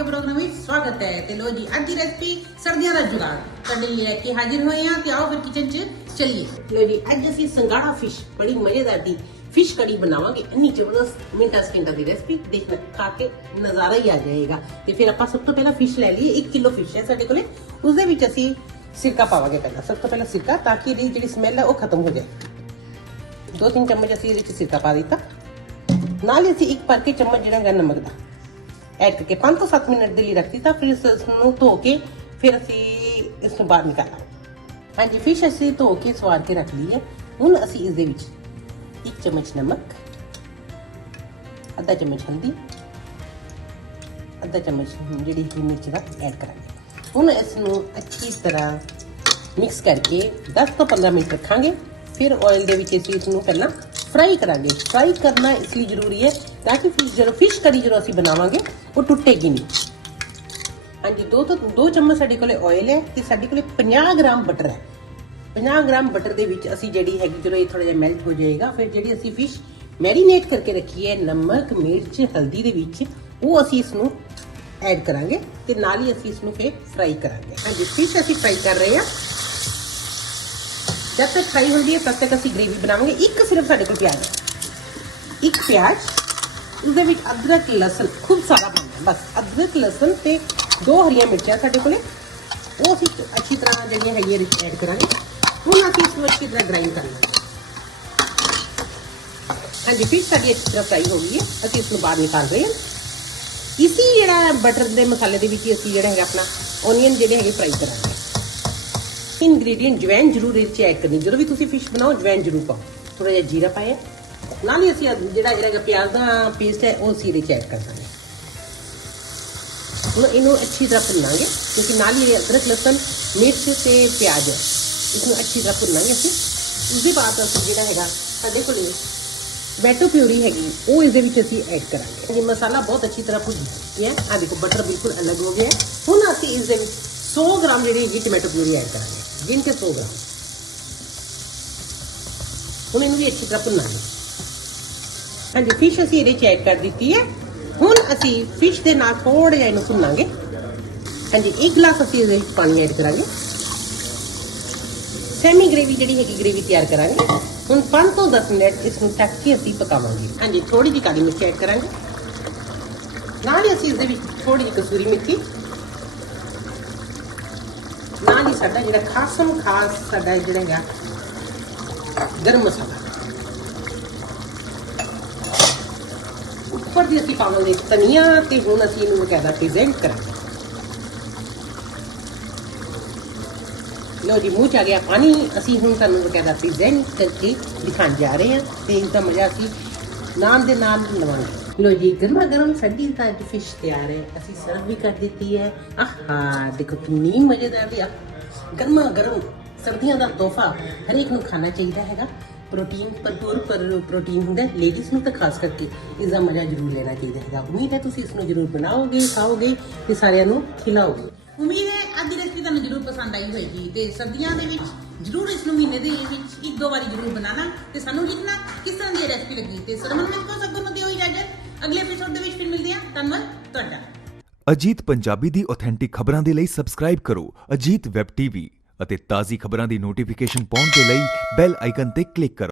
ਇੱਕ ਪ੍ਰੋਗਰਾਮ ਵਿੱਚ ਸਵਾਗਤ ਹੈ ਤੇ ਲੋ ਜੀ, ਅੱਜ ਦੀ ਰੈਸਪੀ ਸਰਦੀਆਂ ਦਾ ਜੁਗਾੜ ਤੁਹਾਡੇ ਲਈ ਲੈ ਕੇ ਹਾਜ਼ਰ ਹੋਏ ਹਾਂ ਤੇ ਆਓ ਫਿਰ ਕਿਚਨ 'ਚ ਚੱਲੀਏ। ਲੋ ਜੀ, ਅੱਜ ਅਸੀਂ ਸੰਗਾੜਾ ਫਿਸ਼ ਬੜੀ ਮਜ਼ੇਦਾਰ ਦੀ ਫਿਸ਼ ਕੜੀ ਬਣਾਵਾਂਗੇ। ਇੰਨੀ ਜ਼ਬਰਦਸਤ, ਮਿੰਟਾਂ, ਸਕਿੰਟਾਂ ਦੀ ਰੈਸਪੀ ਦੇਖਣਾ, ਖਾ ਕੇ ਨਜ਼ਾਰਾ ਹੀ ਆ ਜਾਏਗਾ। ਤੇ ਫਿਰ ਆਪਾਂ ਸਭ ਤੋਂ ਪਹਿਲਾਂ ਫਿਸ਼ ਲੈ ਲਈਏ 1 ਕਿਲੋ ਫਿਸ਼ ਹੈ ਸਾਡੇ ਕੋਲੇ। ਉਸ ਦੇ ਵਿੱਚ ਅਸੀਂ ਸਿਰਕਾ ਪਾਵਾਂਗੇ ਪਹਿਲਾਂ। ਸਭ ਤੋਂ ਪਹਿਲਾਂ ਸਿਰਕਾ, ਤਾਂ ਕਿ ਇਹਦੀ ਜਿਹੜੀ ਸਮੈਲ ਹੈ ਉਹ ਖਤਮ ਹੋ ਜਾਏ। ਦੋ ਤਿੰਨ ਚਮਚ ਅਸੀਂ ਇਹਦੇ ਵਿੱਚ ਸਿਰਕਾ ਪਾ ਦਿੱਤਾ। ਨਾਲ ਹੀ ਅਸੀਂ ਇੱਕ ਭਰ ਕੇ ਚਮਚ ਜਿਹੜਾ ਹੈਗਾ ਨਮਕ ਦਾ ਐਡ ਕਰਕੇ 5 ਤੋਂ 7 ਮਿੰਟ ਦੇ ਲਈ ਰੱਖ ਦਿੱਤਾ ਫਿਰ ਇਸ ਨੂੰ ਧੋ ਕੇ ਫਿਰ ਅਸੀਂ ਇਸ ਨੂੰ ਬਾਹਰ ਨਿਕਾਲਾਂਗੇ ਹਾਂਜੀ ਫਿਸ਼ ਅਸੀਂ ਧੋ ਕੇ ਸਵਾਰ ਕੇ ਰੱਖ ਲਈ ਹੈ ਹੁਣ ਅਸੀਂ ਇਸ ਦੇ ਵਿੱਚ ਇੱਕ ਚਮਚ ਨਮਕ, ਅੱਧਾ ਚਮਚ ਹਲਦੀ, ਅੱਧਾ ਚਮਚ ਜਿਹੜੀ ਹਰੀ ਮਿਰਚ ਦਾ ਐਡ ਕਰਾਂਗੇ। ਹੁਣ ਇਸ ਨੂੰ ਅੱਛੀ ਤਰ੍ਹਾਂ ਮਿਕਸ ਕਰਕੇ 10 ਤੋਂ 15 ਮਿੰਟ ਰੱਖਾਂਗੇ। ਫਿਰ ਆਇਲ ਦੇ ਵਿੱਚ ਅਸੀਂ ਇਸ ਨੂੰ ਪਹਿਲਾਂ ਫਰਾਈ ਕਰਾਂਗੇ। ਫਰਾਈ ਕਰਨਾ ਇਸ ਲਈ ਜ਼ਰੂਰੀ ਹੈ ਤਾਂ ਕਿ ਫਿਸ਼ ਜਦੋਂ ਫਿਸ਼ ਕਰੀ ਜਦੋਂ ਅਸੀਂ ਬਣਾਵਾਂਗੇ, ਉਹ ਟੁੱਟੇਗੀ ਨਹੀਂ। ਹਾਂਜੀ, ਦੋ ਤੋਂ ਦੋ ਚਮਚ ਸਾਡੇ ਕੋਲੇ ਆਇਲ ਹੈ ਤੇ ਸਾਡੇ ਕੋਲੇ 50 ਗ੍ਰਾਮ ਬਟਰ ਹੈ। 50 ਗ੍ਰਾਮ ਬਟਰ ਦੇ ਵਿੱਚ ਅਸੀਂ ਜਿਹੜੀ ਹੈਗੀ, ਜਦੋਂ ਇਹ ਥੋੜਾ ਜਿਹਾ ਮੈਲਟ ਹੋ ਜਾਏਗਾ, ਫਿਰ ਜਿਹੜੀ ਅਸੀਂ ਫਿਸ਼ ਮੈਰੀਨੇਟ ਕਰਕੇ ਰੱਖੀ ਹੈ, ਨਮਕ, ਮਿਰਚ, ਹਲਦੀ ਦੇ ਵਿੱਚ, ਉਹ ਅਸੀਂ ਇਸ ਨੂੰ ਐਡ ਕਰਾਂਗੇ ਤੇ ਨਾਲ ਹੀ ਅਸੀਂ ਇਸ ਨੂੰ ਫਿਰ ਫਰਾਈ ਕਰਾਂਗੇ। ਹਾਂਜੀ ਫਿਸ਼ ਅਸੀਂ ਫਰਾਈ ਕਰ ਰਹੇ ਹਾਂ। ਜਦ ਤੱਕ ਫਰਾਈ ਹੁੰਦੀ ਹੈ ਤਦ ਤੱਕ ਅਸੀਂ ਗ੍ਰੇਵੀ ਬਣਾਵਾਂਗੇ। ਇੱਕ ਸਿਰਫ ਸਾਡੇ ਕੋਲ ਪਿਆਜ਼ ਹੈ। ਇੱਕ ਪਿਆਜ਼, ਉਸਦੇ ਵਿੱਚ ਅਦਰਕ, ਲਸਣ ਖੂਬ ਸਾਰਾ ਪਾਉਣਾ ਬਸ ਅਦਰਕ, ਲਸਣ ਤੇ ਦੋ ਹਰੀਆਂ ਮਿਰਚਾਂ ਸਾਡੇ ਕੋਲੇ। ਉਹ ਅਸੀਂ ਅੱਛੀ ਤਰ੍ਹਾਂ ਜਿਹੜੀਆਂ ਹੈਗੀਆਂ ਵਿੱਚ ਐਡ ਕਰਾਂਗੇ। ਹੁਣ ਅਸੀਂ ਇਸ ਨੂੰ ਅੱਛੀ ਤਰ੍ਹਾਂ ਗ੍ਰਾਈਂਡ ਕਰ ਲਾਂਗੇ। ਹਾਂਜੀ, ਫਿਰ ਸਾਡੀ ਅੱਛੀ ਤਰ੍ਹਾਂ ਫਰਾਈ ਹੋ ਗਈ ਹੈ। ਅਸੀਂ ਇਸ ਨੂੰ ਬਾਹਰ ਨਿਕਾਲ ਰਹੇ ਹਾਂ। ਇਸੀ ਜਿਹੜਾ ਬਟਰ ਦੇ ਮਸਾਲੇ ਦੇ ਵਿੱਚ ਹੀ ਅਸੀਂ ਜਿਹੜਾ ਹੈਗਾ ਆਪਣਾ ਓਨੀਅਨ ਜਿਹੜੇ ਹੈਗੇ ਫਰਾਈ ਕਰਾਂਗੇ। ਇਨਗਰੀਡੀਐਂਟ ਜਵੈਨ ਜ਼ਰੂਰ ਇਹ ਚ ਐਡ ਕਰਨੀ। ਜਦੋਂ ਵੀ ਤੁਸੀਂ ਫਿਸ਼ ਬਣਾਓ ਜਵੈਨ ਜ਼ਰੂਰ ਪਾਓ। ਥੋੜਾ ਜਿਹਾ ਜੀਰਾ ਪਾਇਆ। ਨਾਲ ਹੀ ਅਸੀਂ ਜਿਹੜਾ ਜਿਹੜਾ ਪਿਆਜ਼ ਦਾ ਪੇਸਟ ਹੈ, ਉਹ ਸੀਰੇ ਚ ਐਡ ਕਰ ਦਾਂਗੇ। ਹੁਣ ਇਹਨੂੰ ਅੱਛੀ ਤਰ੍ਹਾਂ ਭੁੰਨਾਂਗੇ, ਕਿਉਂਕਿ ਨਾਲ ਹੀ ਇਹ ਅਦਰਕ, ਲਸਣ, ਮਿਰਚ ਤੇ ਪਿਆਜ਼ ਹੈ। ਇਸ ਨੂੰ ਅੱਛੀ ਤਰ੍ਹਾਂ ਭੁੰਨਾਂਗੇ ਅਸੀਂ। ਉਸ ਦੇ ਬਾਅਦ ਅਸੀਂ ਜਿਹੜਾ ਹੈਗਾ, ਸਾਡੇ ਕੋਲ ਟਮੈਟੋ ਪਿਊਰੀ ਹੈਗੀ, ਉਹ ਇਸ ਦੇ ਵਿੱਚ ਅਸੀਂ ਐਡ ਕਰਾਂਗੇ। ਇਹ ਮਸਾਲਾ ਬਹੁਤ ਅੱਛੀ ਤਰ੍ਹਾਂ ਭੁੱਜ ਗਿਆ ਹੈ। ਆ ਦੇਖੋ ਬਟਰ ਬਿਲਕੁਲ ਅਲੱਗ ਹੋ ਗਿਆ ਹੁਣ ਅਸੀਂ ਇਸ ਦੇ ਵਿੱਚ 100 ਗ੍ਰਾਮ ਜਿਹੜੀ ਹੈਗੀ ਟਮੈਟੋ ਪਿਊਰੀ ਐਡ ਕਰਾਂਗੇ। ਗਿਣ ਕੇ 100 ਗ੍ਰਾਮ ਹੁਣ ਇਹਨੂੰ ਵੀ ਅੱਛੀ ਤਰ੍ਹਾਂ ਭੁੰਨਾਂਗੇ ਹਾਂਜੀ ਫਿਸ਼ ਅਸੀਂ ਇਹਦੇ ਚ ਕਰ ਦਿੱਤੀ ਹੈ ਹੁਣ ਅਸੀਂ ਫਿਸ਼ ਦੇ ਨਾਲ ਥੋੜਾ ਜਿਹਾ ਇਹਨੂੰ ਭੁੰਨਾਂਗੇ ਹਾਂਜੀ ਇੱਕ ਗਲਾਸ ਅਸੀਂ ਇਹਦੇ ਵਿੱਚ ਪਾਣੀ ਐਡ ਕਰਾਂਗੇ ਸੈਮੀ ਗ੍ਰੇਵੀ ਜਿਹੜੀ ਹੈਗੀ ਗ੍ਰੇਵੀ ਤਿਆਰ ਕਰਾਂਗੇ ਹੁਣ 5 ਤੋਂ 10 ਮਿੰਟ ਇਸ ਨੂੰ ਢੱਕ ਕੇ ਅਸੀਂ ਪਕਾਵਾਂਗੇ ਹਾਂਜੀ ਥੋੜੀ ਜਿਹੀ ਕਾਲੀ ਮਿਰਚ ਐਡ ਕਰਾਂਗੇ ਨਾਲ ਹੀ ਅਸੀਂ ਇਸ ਦੇ ਵਿੱਚ ਥੋੜੀ ਜਿਹੀ ਕਸੂਰੀ ਮੇਥੀ ਨਾਲ ਹੀ ਸਾਡਾ ਜਿਹੜਾ ਖਾਸਮ ਖਾਸ ਸਾਡਾ ਜਿਹੜਾ ਹੈਗਾ, ਗਰਮ ਮਸਾਲਾ। ਉੱਪਰ ਦੀ ਅਸੀਂ ਪਾਵਾਂਗੇ ਧਨੀਆ ਤੇ ਹੁਣ ਅਸੀਂ ਇਹਨੂੰ ਬਕਾਇਦਾ ਪ੍ਰੈਜ਼ੈਂਟ ਕਰਾਂਗੇ। ਲੋ ਜੀ, ਮੂੰਹ ਚ ਆ ਗਿਆ ਪਾਣੀ। ਅਸੀਂ ਹੁਣ ਤੁਹਾਨੂੰ ਬਕਾਇਦਾ ਪ੍ਰੈਜ਼ੈਂਟ ਕਰਕੇ ਦਿਖਾਉਣ ਜਾ ਰਹੇ ਹਾਂ ਤੇ ਇਸ ਦਾ ਮਜ਼ਾ ਅਸੀਂ ਨਾਨ ਦੇ ਨਾਲ ਲਵਾਂਗੇ। ਲੋ ਜੀ ਗਰਮਾ ਗਰਮ ਸਾਡੀ ਤਾਂ ਫਿਸ਼ ਤਿਆਰ ਹੈ ਅਸੀਂ ਸਰਵ ਵੀ ਕਰ ਦਿੱਤੀ ਹੈ ਆਹਾ ਦੇਖੋ ਕਿੰਨੀ ਮਜ਼ੇਦਾਰ ਦੀ ਗਰਮਾ ਗਰਮ ਸਰਦੀਆਂ ਦਾ ਤੋਹਫਾ ਹਰੇਕ ਨੂੰ ਖਾਣਾ ਚਾਹੀਦਾ ਹੈਗਾ ਪ੍ਰੋਟੀਨ ਭਰਪੂਰ ਪਰ ਪ੍ਰੋਟੀਨ ਹੁੰਦਾ ਲੇਡੀਜ਼ ਨੂੰ ਤਾਂ ਖਾਸ ਕਰਕੇ ਇਸ ਦਾ ਮਜ਼ਾ ਜ਼ਰੂਰ ਲੈਣਾ ਚਾਹੀਦਾ ਹੈਗਾ ਉਮੀਦ ਹੈ ਤੁਸੀਂ ਇਸ ਨੂੰ ਜ਼ਰੂਰ ਬਣਾਓਗੇ ਖਾਓਗੇ ਤੇ ਸਾਰਿਆਂ ਨੂੰ ਖਿਲਾਓਗੇ ਉਮੀਦ ਹੈ ਅੱਜ ਦੀ ਰੈਸਪੀ ਤੁਹਾਨੂੰ ਜ਼ਰੂਰ ਪਸੰਦ ਆਈ ਹੋਏਗੀ ਤੇ ਸਰਦੀਆਂ ਦੇ ਵਿੱਚ ਜ਼ਰੂਰ ਇਸ ਨੂੰ ਮਹੀਨੇ ਦੇ ਵਿੱਚ ਇੱਕ ਦੋ ਵਾਰੀ ਜ਼ਰੂਰ ਬਣਾਉਣਾ ਤੇ ਸਾਨੂੰ ਲਿਖਣਾ ਕਿਸ ਤਰ੍ਹਾਂ ਦੀ ਰੈਸਪੀ ਲੱਗੀ ਤੇ ਸਰਮਨ ਮੈਂ ਕੋ ਸਭ ਨੂੰ ਦਿਓ ਇਜਾਜ਼ਤ ਅਗਲੇ ਐਪੀਸੋਡ ਦੇ ਵਿੱਚ ਫਿਰ ਮਿਲਦੇ ਹਾਂ। ਧੰਨਵਾਦ ਤੁਹਾਡਾ। ਅਜੀਤ ਪੰਜਾਬੀ ਦੀ ਆਥੈਂਟਿਕ ਖਬਰਾਂ ਦੇ ਲਈ ਸਬਸਕ੍ਰਾਈਬ ਕਰੋ। ਅਜੀਤ ਵੈਬ ਟੀਵੀ ਅਤੇ ਤਾਜ਼ੀ ਖਬਰਾਂ ਦੀ ਨੋਟੀਫਿਕੇਸ਼ਨ ਪਾਉਣ ਦੇ ਲਈ ਬੈਲ ਆਈਕਨ ਤੇ ਕਲਿੱਕ ਕਰੋ।